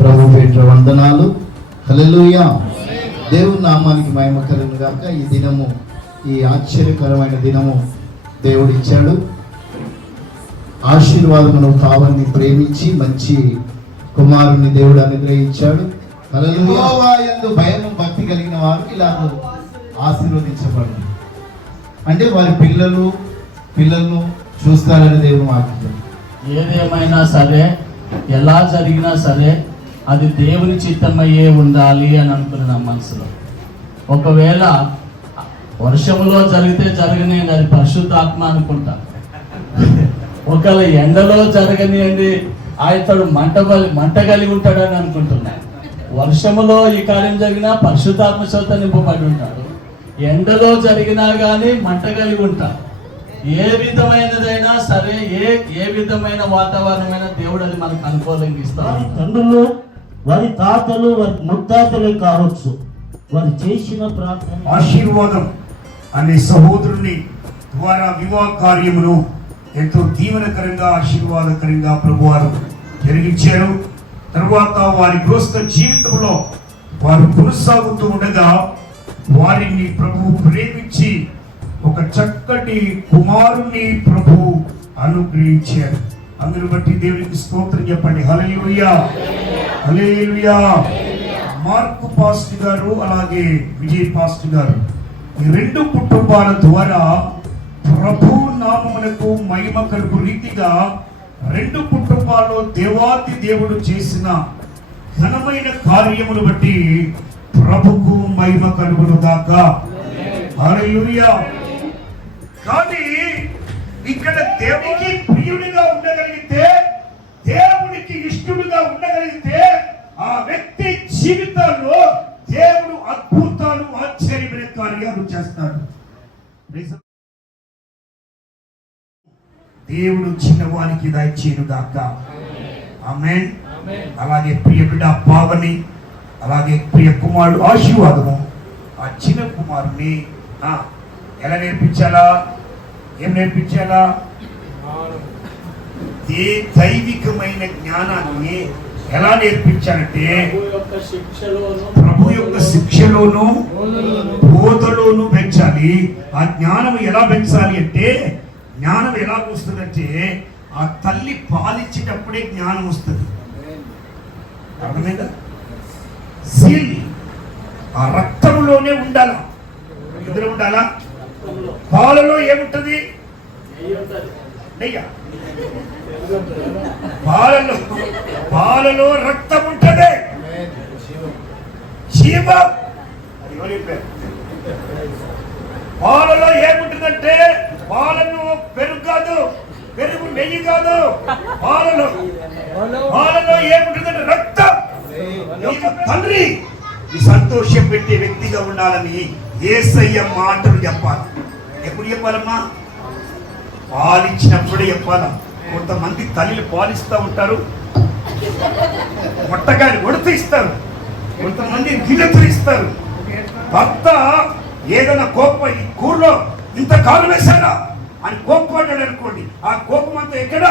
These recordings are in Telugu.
ప్రభు పేట వందనాలు. హల్లెలూయా. దేవుని నామానికి మహిమ కలుగును గాక. ఈ దినము, ఈ ఆశ్చర్యకరమైన దినము దేవుడు ఇచ్చాడు. ఆశీర్వాదమును కావాలని ప్రేమించి మంచి కుమారుని దేవుడు అనుగ్రహించాడు. యెహోవా యందు భయము భక్తి కలిగిన వారు ఇలా ఆశీర్వదించబడు. అంటే వారి పిల్లలను చూస్తారని దేవుని వాక్యం. ఏదేమైనా సరే, ఎలా జరిగినా సరే అది దేవుని చిత్తమయ్యే ఉండాలి అని అనుకున్నాను మనసులో. ఒకవేళ వర్షంలో జరిగితే జరగనియండి, అది పరిశుద్ధాత్మ అనుకుంటా. ఒకవేళ ఎండలో జరగనియండి, ఆయనతో మంట కలిగి ఉంటాడని అనుకుంటున్నాను. వర్షములో ఈ కార్యం జరిగినా పరిశుద్ధాత్మ చేత నింపబడి ఉంటాడు. ఎండలో జరిగినా కానీ మంట కలిగి ఉంటాడు. ఏ విధమైనదైనా సరే, ఏ విధమైన వాతావరణమైనా దేవుడు అది మనకు అనుకూలంగా ఇస్తాడు. వారి తండ్రులు, వారి తాతలు, వారి ముత్తాతలే కావచ్చు, వారు చేసిన ప్రార్థన ఆశీర్వాదం అనే సహోదరుని ద్వారా వివాహ కార్యమును ఎంతో దీవెనకరంగా ఆశీర్వాదకరంగా ప్రభువారు జరిగించారు. తరువాత వారి గృహస్థ జీవితంలో వారు కొనసాగుతూ ఉండగా వారిని ప్రభు ప్రేమించి ఒక చక్కటి కుమారుని ప్రభు అనుగ్రహించారు. అందును బట్టి దేవునికి స్తోత్రం చెప్పండి. హల్లెలూయా, హల్లెలూయా. మార్కు పాస్టర్ గారు అలాగే విజయ్ పాస్టర్ గారు ఈ రెండు కుటుంబాల ద్వారా ప్రభు నామమునకు మహిమ కలుగు రీతిగా రెండు కుటుంబాల్లో దేవాది దేవుడు చేసిన ఘనమైన కార్యమును బట్టి ప్రభుకు మహిమ కలుగును గాక. హల్లెలూయా. కానీ ఇక్కడ దేవునికి ప్రియుడిగా ఉండగలిగితే, దేవునికి ఇష్టడుగా ఉండగలిగితే ఆ వ్యక్తి జీవితాల్లో దేవుడు అద్భుతాలు, ఆశ్చర్యమైన కార్యాలు చేస్తాడు. దేవుడు చిన్నవానికి దయచేయను గాక. ఆమేన్. అలాగే ప్రియ బిడ్డ పావని, అలాగే ప్రియ కుమారుడు ఆశీర్వాదము ఆ చిన్న కుమారుని ఎలా నేర్పించాలా? ఏం నేర్పించాలా? దైవికమైన జ్ఞానాన్ని ఎలా నేర్పించాలంటే ప్రభు యొక్క శిక్షలోను బోధలోను పెంచాలి. ఆ జ్ఞానం ఎలా పెంచాలి అంటే, జ్ఞానం ఎలా వస్తుందంటే ఆ తల్లి పాలించేటప్పుడే జ్ఞానం వస్తుంది. అర్థమైందా? సీల్ ఆ రక్తంలోనే ఉండాలా. ఎదురు ఉండాలా? పాలలో ఏముంటది? నెయ్య. పాలలో రక్తం ఉంటది. జీవం. పాలలో ఏముంటుందంటే, పాలను పెరుగు కాదు, పెరుగు నెయ్యి కాదు, పాలలో ఏముంటుందంటే రక్తం. తండ్రి సంతోషం పెట్టే వ్యక్తిగా ఉండాలని యేసయ్య మాటలు చెప్పాలి. ఎప్పుడు చెప్పాలమ్మా? పాలిచ్చినప్పుడే చెప్పాల. కొంతమంది తల్లిలు పాలిస్తూ ఉంటారు, మొట్టగాని ఒడుతూ ఇస్తారు, కొంతమంది గిన్నెతులు ఇస్తారు. భర్త ఏదైనా కోపం, ఈ కూరలో ఇంత కాలు వేశారా అని కోప్పడ్డాడు అనుకోండి, ఆ కోపం అంతా ఎక్కడ?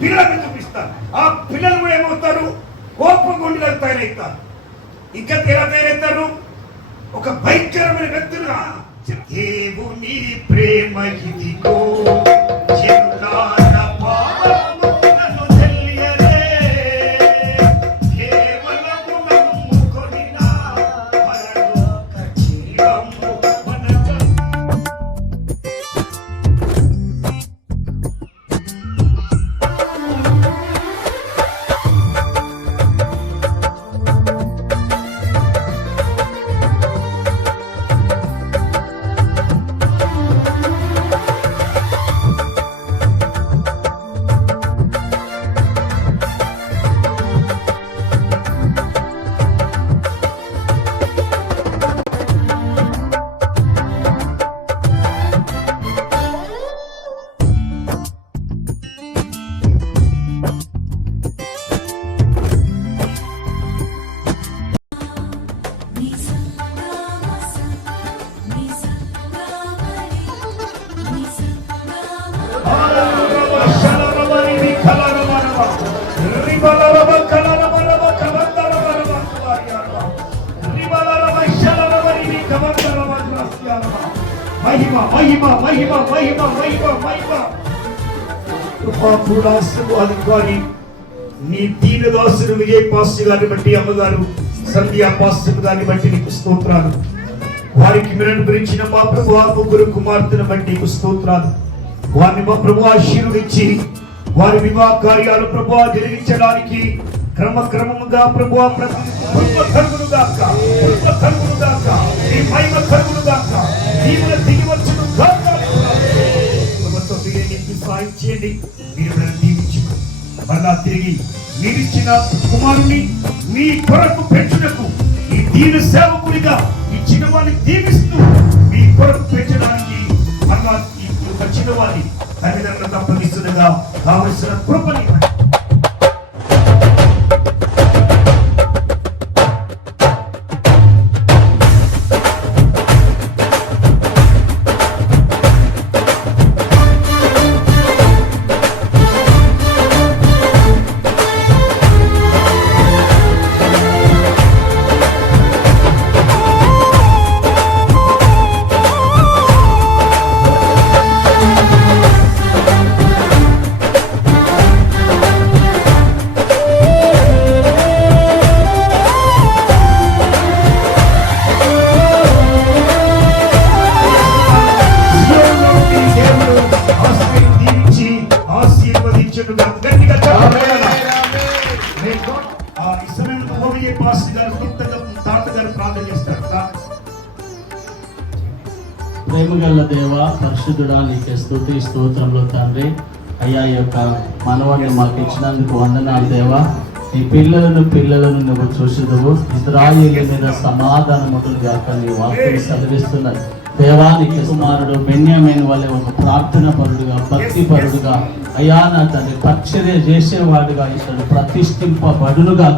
పిల్లలకు చూపిస్తారు. ఆ పిల్లలు కూడా ఏమవుతారు? కోపం గుండెలకు తయారవుతారు. ఇంకా ఎలా తయారవుతారు? ఒక భయంకరమైన వ్యక్తులుగా. దేవుని ప్రేమ ఇదిగో మహిమ మహిమ మహిమ మహిమ. కృపాపూర్ణ ఆశీర్వాదం గాని నీ దీనదాసుడు విజయ్ పాస్టర్ గారిని బట్టి, అమ్మగారు సంధ్యా పాస్టర్ గారిని బట్టి నీకు స్తోత్రాలు. వారికి మీరు అనుగ్రహించిన మా ప్రభు ముగ్గురు కుమార్తెను బట్టి నీకు స్తోత్రాలు. వారిని మా ప్రభు ఆశీర్వదించి వారి వివాహ కార్యాలు ప్రభు జరిగించడానికి క్రమక్రమముగా ప్రభు సాయం చేయండి. మీరు దీవించుకో మరలా తిరిగి మీరిచ్చిన కుమారుని మీ కొరకు పెంచుటకు ఈ దీన సేవకుడిగా ఈ చిన్నవాడిని దీవిస్తూ మీ కొరకు పెంచడానికి మరలా ఈ యొక్క చిన్నవాడిని తల్లిదండ్రులకు అప్పగిస్తుండగా కావలసిన కృపని ప్రేమగల దేవ, పరిశుద్ధుడా, నీకే స్తుతి స్తోత్రములు తండ్రి. అయ్యా, ఈ యొక్క మనవాడిని మాకు ఇచ్చినందుకు వందనాలు దేవా. నీ పిల్లలను నువ్వు చూసిదువు, ఇశ్రాయేలు మీద సమాధానములు గాక నీ వాక్యం సెలవిస్తున్నది. దేవానికి కుమారుడు బెన్యామీను వలె ఒక ప్రార్థన పరుడుగా, భక్తి పరుడుగా, అయ్యా నా తండ్రి పరిచర్య చేసేవాడుగా ఇతడు ప్రతిష్ఠింపబడునుగా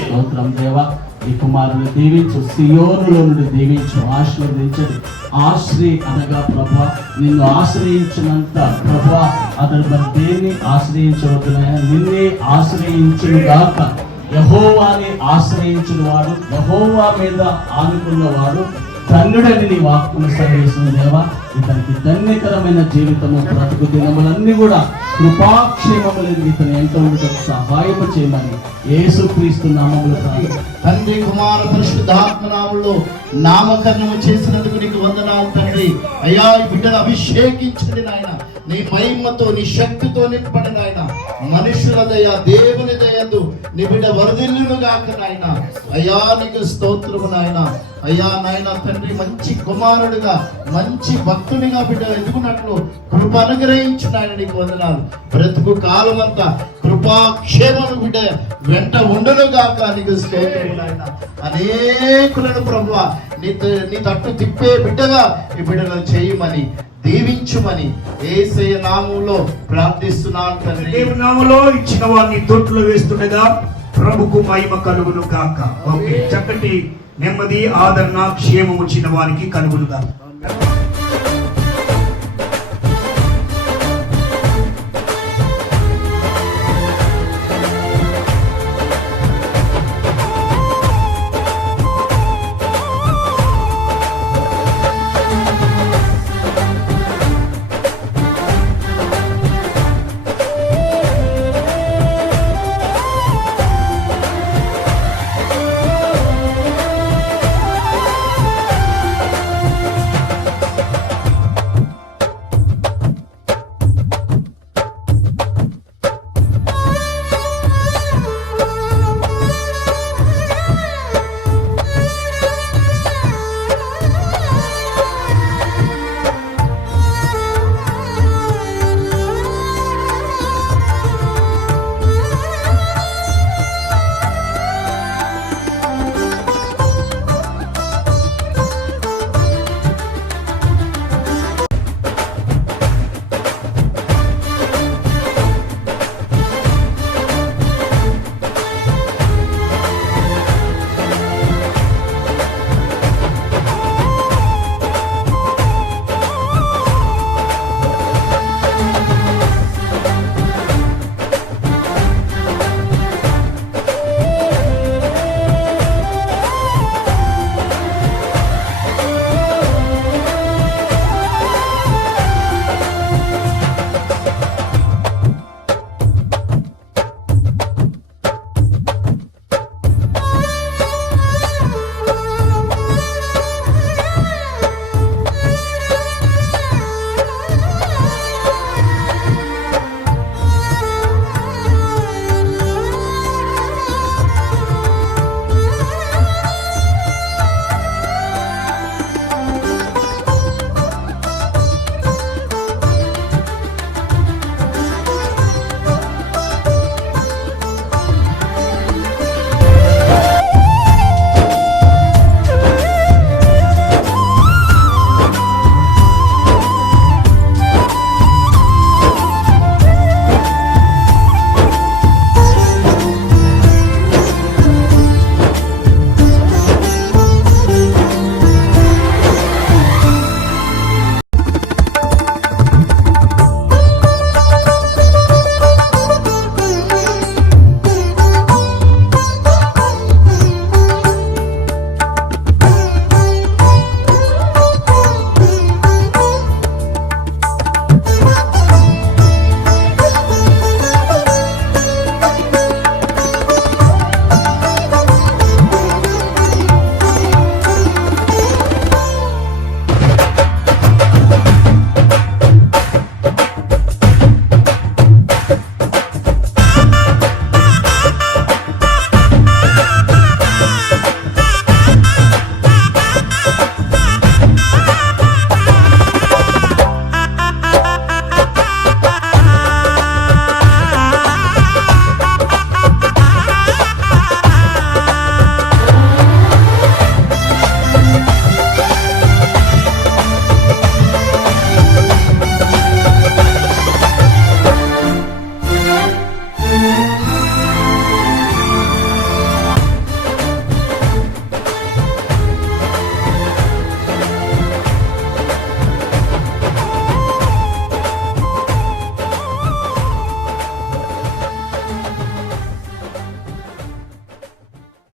స్తోత్రం దేవా. ఈ కుమారుని దీవించు, సియోనులో నుండి దీవించు, ఆశీర్వదించడు. అనగా ప్రభా, నిన్ను ఆశ్రయించినంత ప్రభా అతడు మరి దేన్ని ఆశ్రయించవద్దునైనా నిన్నే ఆశ్రయించును గాక. యెహోవాని ఆశ్రయించిన వాడు, యెహోవా మీద ఆనుకున్నవాడు ధన్యుడని నీ వాక్యం సెలవిస్తుంది దేవా. ఇతనికి ధన్యకరమైన జీవితము, బ్రతుకు దినములన్నీ కూడా కృపాక్షేమములను ఇతను ఎంత ఉండటం సహాయం చేయమని యేసుక్రీస్తు నామములో తండ్రి, కుమార పరిశుద్ధాత్మ నామములో నామకరణము చేసినందుకు నీకు వందనాలు తండ్రి. అయ్యా, ఈ బిడ్డను అభిషేకించండి నాయన, నీ మహిమతో నీ శక్తితో నింపండి నాయన. మనుషుల దయ, దేవుని దయదు నీ బిడ్డ వరదిల్లును గాక నాయన. అయ్యా, నీకు స్తోత్రము నాయన. అయ్యా నాయన తండ్రి, మంచి కుమారుడుగా, మంచి భక్తునిగా బిడ్డ ఎదుగునట్లు కృప అనుగ్రహించిన ఆయన నీకు వందనాలు. బ్రతుకు కాలం అంతా కృపాక్షేమను బిడ్డ వెంట ఉండును గాక. నీకు స్తోత్రము నాయన. అనేకులను ప్రభువా నీ తట్టు తిప్పే బిడ్డగా ఈ బిడ్డను చేయమని, దీవించుమని యేసయ్య నామములో ప్రార్థిస్తున్నాను తండ్రి. దేవుని నామములో ఇచ్చిన వారిని తొట్టులో వేస్తుండగా ప్రభుకు మహిమ కలుగును గాక. ఓకే, చక్కటి నెమ్మది, ఆదరణ, క్షేమము చిన్న వారికి కలుగును గాక.